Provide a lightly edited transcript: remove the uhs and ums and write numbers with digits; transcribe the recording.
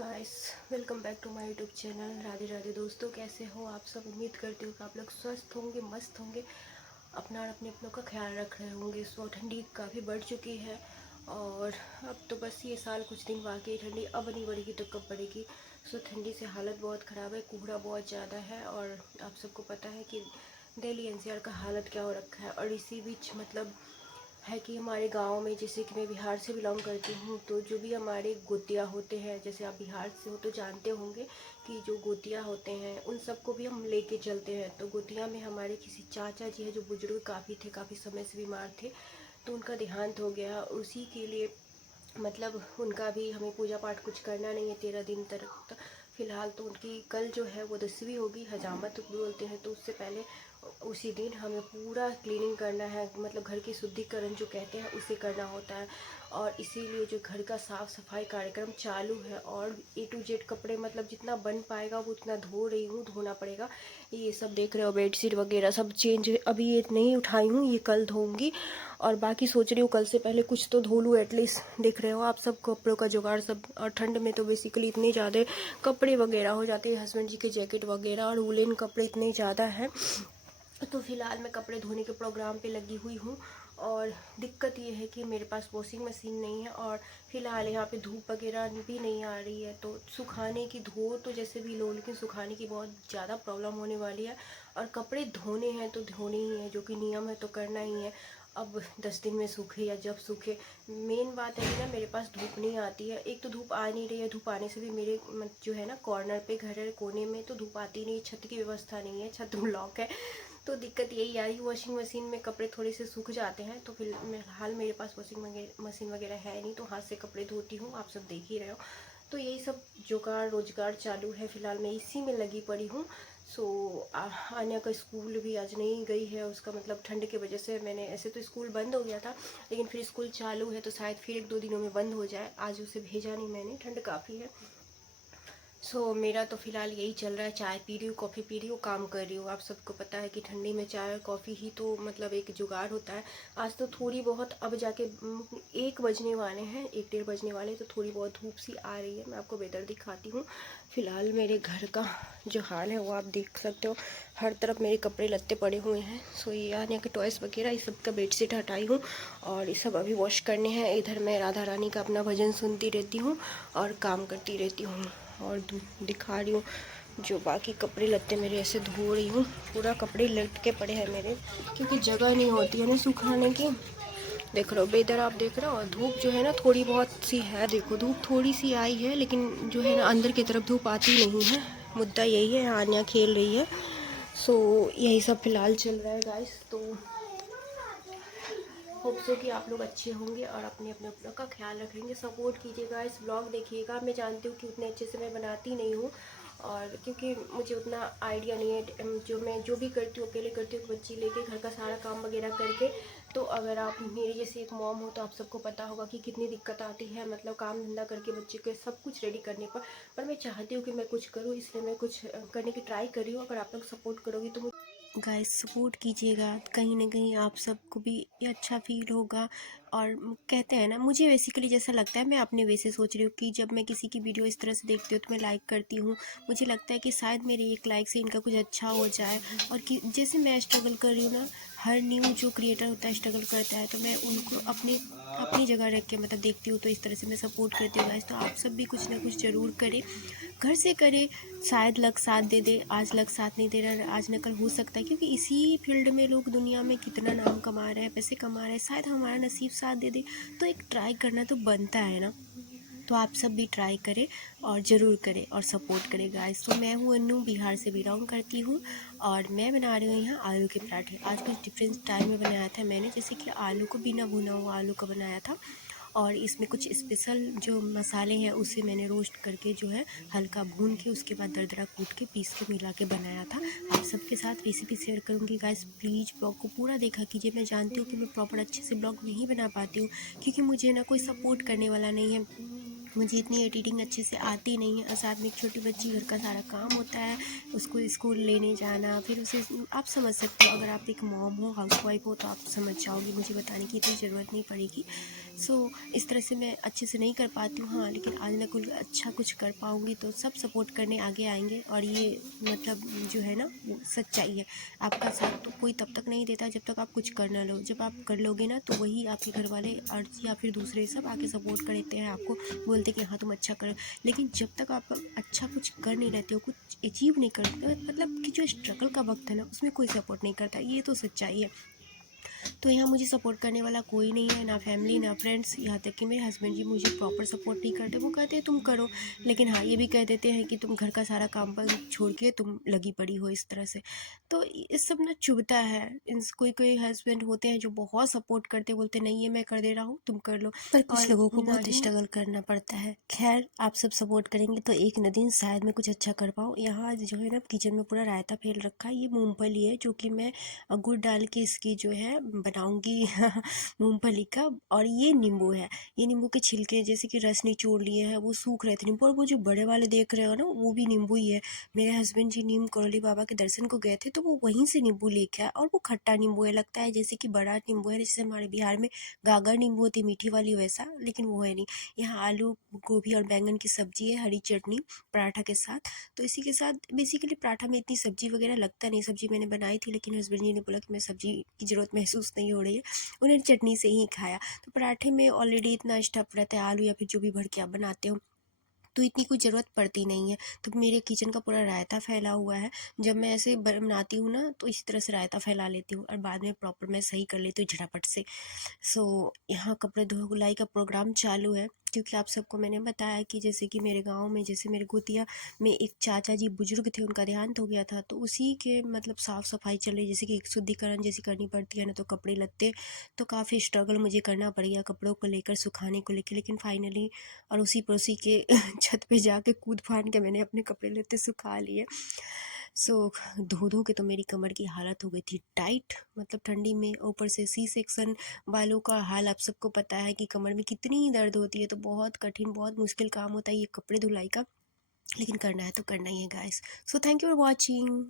Guys, welcome back to my YouTube channel. Radhe Radhe दोस्तों, कैसे हो आप सब। उम्मीद करती हूँ कि आप लोग स्वस्थ होंगे, मस्त होंगे, अपना और अपनों का ख्याल रख रहे होंगे। सो ठंडी काफ़ी बढ़ चुकी है और अब तो बस ये साल कुछ दिन बाकी है। ठंडी अब नहीं बढ़ेगी तो कब बढ़ेगी। सो ठंडी से हालत बहुत ख़राब है, कोहरा बहुत ज़्यादा है और आप सबको पता है कि दिल्ली एनसीआर का हालत क्या हो रखा है। और इसी बीच मतलब है कि हमारे गांव में, जैसे कि मैं बिहार से बिलोंग करती हूँ, तो जो भी हमारे गोतिया होते हैं, जैसे आप बिहार से हो तो जानते होंगे कि जो गोतिया होते हैं उन सबको भी हम लेके चलते हैं। तो गोतिया में हमारे किसी चाचा जी हैं जो बुजुर्ग काफ़ी थे, काफ़ी समय से बीमार थे, तो उनका देहांत हो गया। उसी के लिए मतलब उनका भी हमें पूजा पाठ कुछ करना नहीं है 13 दिन तक फ़िलहाल। तो उनकी कल जो है वो 10वीं होगी, हजामत बोलते हैं। तो उससे पहले उसी दिन हमें पूरा क्लीनिंग करना है, मतलब घर की शुद्धिकरण जो कहते हैं उसे करना होता है। और इसीलिए जो घर का साफ़ सफाई कार्यक्रम चालू है और A to Z कपड़े मतलब जितना बन पाएगा वो उतना धो रही हूँ, धोना पड़ेगा। ये सब देख रहे हो, बेडशीट वगैरह सब चेंज अभी ये नहीं उठाई हूँ, ये कल धोऊंगी। और बाकी सोच रही हूँ कल से पहले कुछ तो धो लूँ एटलीस्ट। देख रहे हो आप सब कपड़ों का जुगाड़ सब। और ठंड में तो बेसिकली इतने ज़्यादा कपड़े वगैरह हो जाते हैं, हस्बैंड जी के जैकेट वगैरह और वुलन कपड़े इतने ज़्यादा हैं। तो फ़िलहाल मैं कपड़े धोने के प्रोग्राम पे लगी हुई हूँ। और दिक्कत ये है कि मेरे पास वॉशिंग मशीन नहीं है और फ़िलहाल यहाँ पे धूप वगैरह भी नहीं आ रही है। तो सुखाने की धो तो जैसे भी लो, लेकिन सुखाने की बहुत ज़्यादा प्रॉब्लम होने वाली है। और कपड़े धोने हैं तो धोने ही हैं, जो कि नियम है तो करना ही है। अब 10 दिन में सूखे या जब सूखे। मेन बात है कि ना मेरे पास धूप नहीं आती है। एक तो धूप आ नहीं रही है, धूप आने से भी मेरे जो है ना कॉर्नर पे घर है, कोने में तो धूप आती नहीं, छत की व्यवस्था नहीं है, छत ब्लॉक है। तो दिक्कत यही आई। वॉशिंग मशीन में कपड़े थोड़े से सूख जाते हैं, तो फिलहाल मेरे पास वॉशिंग मशीन वगैरह है नहीं, तो हाथ से कपड़े धोती हूँ, आप सब देख ही रहे हो। तो यही सब जुगाड़ रोजगार चालू है, फ़िलहाल मैं इसी में लगी पड़ी हूँ। सो आन्या का स्कूल भी आज नहीं गई है, उसका मतलब ठंड की वजह से। मैंने ऐसे तो स्कूल बंद हो गया था, लेकिन फिर स्कूल चालू है तो शायद फिर 1-2 दिनों में बंद हो जाए। आज उसे भेजा नहीं मैंने, ठंड काफ़ी है। मेरा तो फ़िलहाल यही चल रहा है, चाय पी रही हूँ, कॉफ़ी पी रही हूँ, काम कर रही हूँ। आप सबको पता है कि ठंडी में चाय और कॉफ़ी ही तो मतलब एक जुगाड़ होता है। आज तो थोड़ी बहुत अब जाके 1 बजने वाले हैं, 1-1:30 बजने वाले, तो थोड़ी बहुत धूप सी आ रही है। मैं आपको वेदर दिखाती हूँ। फ़िलहाल मेरे घर का जो हाल है वो आप देख सकते हो, हर तरफ मेरे कपड़े लत्ते पड़े हुए हैं। ये यहाँ के टॉयस वगैरह इस सब का बेडशीट हटाई हूँ और ये सब अभी वॉश करने हैं। इधर मैं राधा रानी का अपना भजन सुनती रहती हूँ और काम करती रहती हूँ। और दिखा रही हूँ जो बाकी कपड़े लत्ते मेरे ऐसे धो रही हूँ। पूरा कपड़े लटके पड़े हैं मेरे, क्योंकि जगह नहीं होती है ना सुखाने की। देख रहे हो वेदर, आप देख रहे हो। धूप जो है ना थोड़ी बहुत सी है, देखो धूप थोड़ी सी आई है, लेकिन जो है ना अंदर की तरफ धूप आती नहीं है। मुद्दा यही है, आन्या खेल रही है। यही सब फिलहाल चल रहा है गाइस। तो होप सो कि आप लोग अच्छे होंगे और अपने का ख्याल रखेंगे। सपोर्ट कीजिएगा, इस ब्लॉग देखिएगा। मैं जानती हूँ कि उतने अच्छे से मैं बनाती नहीं हूँ, और क्योंकि मुझे उतना आइडिया नहीं है। मैं जो भी करती हूँ अकेले करती हूँ, बच्ची लेके घर का सारा काम वगैरह करके। तो अगर आप मेरी जैसे एक मॉम हो तो आप सबको पता होगा कि कितनी दिक्कत आती है, मतलब काम धंधा करके बच्चे के सब कुछ रेडी करने पर मैं चाहती हूँ कि मैं कुछ करूँ, इसलिए मैं कुछ करने की ट्राई कर रही हूँ। अगर आप लोग सपोर्ट करोगे तो गाइस सपोर्ट कीजिएगा, कहीं ना कहीं आप सबको भी ये अच्छा फील होगा। और कहते हैं ना, मुझे बेसिकली जैसा लगता है, मैं अपने वे से सोच रही हूँ कि जब मैं किसी की वीडियो इस तरह से देखती हूँ तो मैं लाइक करती हूँ। मुझे लगता है कि शायद मेरे एक लाइक से इनका कुछ अच्छा हो जाए। और कि जैसे मैं स्ट्रगल कर रही हूँ ना, हर न्यू जो क्रिएटर होता है स्ट्रगल करता है, तो मैं उनको अपनी जगह रख के मतलब देखती हूँ, तो इस तरह से मैं सपोर्ट करती हूँ गाइस। तो आप सब भी कुछ ना कुछ ज़रूर करें, घर से करें। शायद लक साथ दे दे, आज लक साथ नहीं दे रहा, आज न कल हो सकता है, क्योंकि इसी फील्ड में लोग दुनिया में कितना नाम कमा रहे हैं, पैसे कमा रहे हैं। शायद हमारा नसीब साथ दे दे, तो एक ट्राई करना तो बनता है ना। तो आप सब भी ट्राई करें और ज़रूर करें और सपोर्ट करें गाइस। तो मैं हूँ अन्नू, बिहार से बिलोंग करती हूँ और मैं बना रही हूँ यहाँ आलू के पराठे। आज कुछ डिफरेंट स्टाइल में बनाया था मैंने, जैसे कि आलू को बिना भुना हुआ आलू का बनाया था, और इसमें कुछ स्पेशल जो मसाले हैं उसे मैंने रोस्ट करके जो है हल्का भून के उसके बाद दरदरा कूट के पीस के मिला के बनाया था। आप सबके साथ रेसिपी शेयर करूँगी गाइस, प्लीज़ ब्लॉग को पूरा देखा कीजिए। मैं जानती हूँ कि मैं प्रॉपर अच्छे से ब्लॉग नहीं बना पाती हूँ, क्योंकि मुझे ना कोई सपोर्ट करने वाला नहीं है, मुझे इतनी एडिटिंग अच्छे से आती नहीं है। और साथ में एक छोटी बच्ची, घर का सारा काम होता है, उसको स्कूल लेने जाना, फिर उसे आप समझ सकते हो। अगर आप एक मॉम हो, हाउसवाइफ हो, तो आप समझ जाओगी, मुझे बताने की इतनी ज़रूरत नहीं पड़ेगी। इस तरह से मैं अच्छे से नहीं कर पाती हूँ। हाँ, लेकिन आज ना कुछ अच्छा कुछ कर पाऊँगी तो सब सपोर्ट करने आगे आएंगे, और ये मतलब जो है ना वो सच्चाई है। आपका साथ तो कोई तब तक नहीं देता जब तक आप कुछ कर ना लो। जब आप कर लोगे ना तो वही आपके घर वाले और या फिर दूसरे सब आके सपोर्ट कर देते हैं, आपको बोलते कि हाँ तुम अच्छा करो। लेकिन जब तक आप अच्छा कुछ कर नहीं रहते हो, कुछ अचीव नहीं करते, मतलब कि जो स्ट्रगल का वक्त है ना उसमें कोई सपोर्ट नहीं करता, ये तो सच्चाई है। तो यहाँ मुझे सपोर्ट करने वाला कोई नहीं है, ना फैमिली ना फ्रेंड्स, यहाँ तक कि मेरे हस्बैंड जी मुझे प्रॉपर सपोर्ट नहीं करते। वो कहते हैं तुम करो, लेकिन हाँ ये भी कह देते हैं कि तुम घर का सारा काम पर छोड़ के तुम लगी पड़ी हो इस तरह से। तो इस सब ना चुभता है। कोई कोई हस्बैंड होते हैं जो बहुत सपोर्ट करते, बोलते नहीं ये मैं कर दे रहा हूँ तुम कर लो, पर कुछ लोगों को बहुत स्ट्रगल करना पड़ता है। खैर आप सब सपोर्ट करेंगे तो एक न दिन शायद मैं कुछ अच्छा कर पाऊँ। यहाँ जो है ना किचन में पूरा रायता फैल रखा है, ये मूंगफली है जो कि मैं गुड़ डाल के इसकी जो है बनाऊंगी मूंगफली का। और ये नींबू है, ये नींबू के छिलके जैसे कि रस निचोड़ लिए हैं, वो सूख रहे थे नींबू, और वो जो बड़े वाले देख रहे हो ना वो भी नींबू ही है। मेरे हस्बैंड जी नीम करौली बाबा के दर्शन को गए थे तो वो वहीं से नींबू लेके आए, और वो खट्टा नींबू है, लगता है जैसे कि बड़ा नींबू है, जैसे हमारे बिहार में गागर नींबू होती मीठी वाली वैसा, लेकिन वो है नहीं। यहाँ आलू गोभी और बैंगन की सब्जी है, हरी चटनी पराठा के साथ। तो इसी के साथ बेसिकली पराठा में इतनी सब्जी वगैरह लगता नहीं, सब्जी मैंने बनाई थी लेकिन हस्बैंड जी ने बोला कि मैं सब्जी की ज़रूरत महसूस नहीं हो रही है, उन्होंने चटनी से ही खाया। तो पराठे में ऑलरेडी इतना स्टफ रहता है, आलू या फिर जो भी भर के आप बनाते हो, तो इतनी कोई ज़रूरत पड़ती नहीं है। तो मेरे किचन का पूरा रायता फैला हुआ है। जब मैं ऐसे बनाती हूँ ना तो इसी तरह से रायता फैला लेती हूँ और बाद में प्रॉपर मैं सही कर लेती हूँ झटापट से। यहाँ कपड़े धुलाई का प्रोग्राम चालू है, क्योंकि आप सबको मैंने बताया कि जैसे कि मेरे गांव में, जैसे मेरे गोतिया में एक चाचा जी बुजुर्ग थे, उनका देहांत हो गया था, तो उसी के मतलब साफ़ सफाई चल रही, जैसे कि एक शुद्धिकरण जैसी करनी पड़ती है ना, तो कपड़े लत्ते तो काफ़ी स्ट्रगल मुझे करना पड़ गया कपड़ों को लेकर, सुखाने को लेकर, लेकिन फाइनली और उसी पड़ोसी के छत पे जाके कूद फान के मैंने अपने कपड़े लत्ते सुखा लिए। धो धो के तो मेरी कमर की हालत हो गई थी टाइट, मतलब ठंडी में। ऊपर से सी सेक्शन वालों का हाल आप सबको पता है कि कमर में कितनी दर्द होती है, तो बहुत कठिन बहुत मुश्किल काम होता है ये कपड़े धुलाई का, लेकिन करना है तो करना ही है guys. Thank you for watching.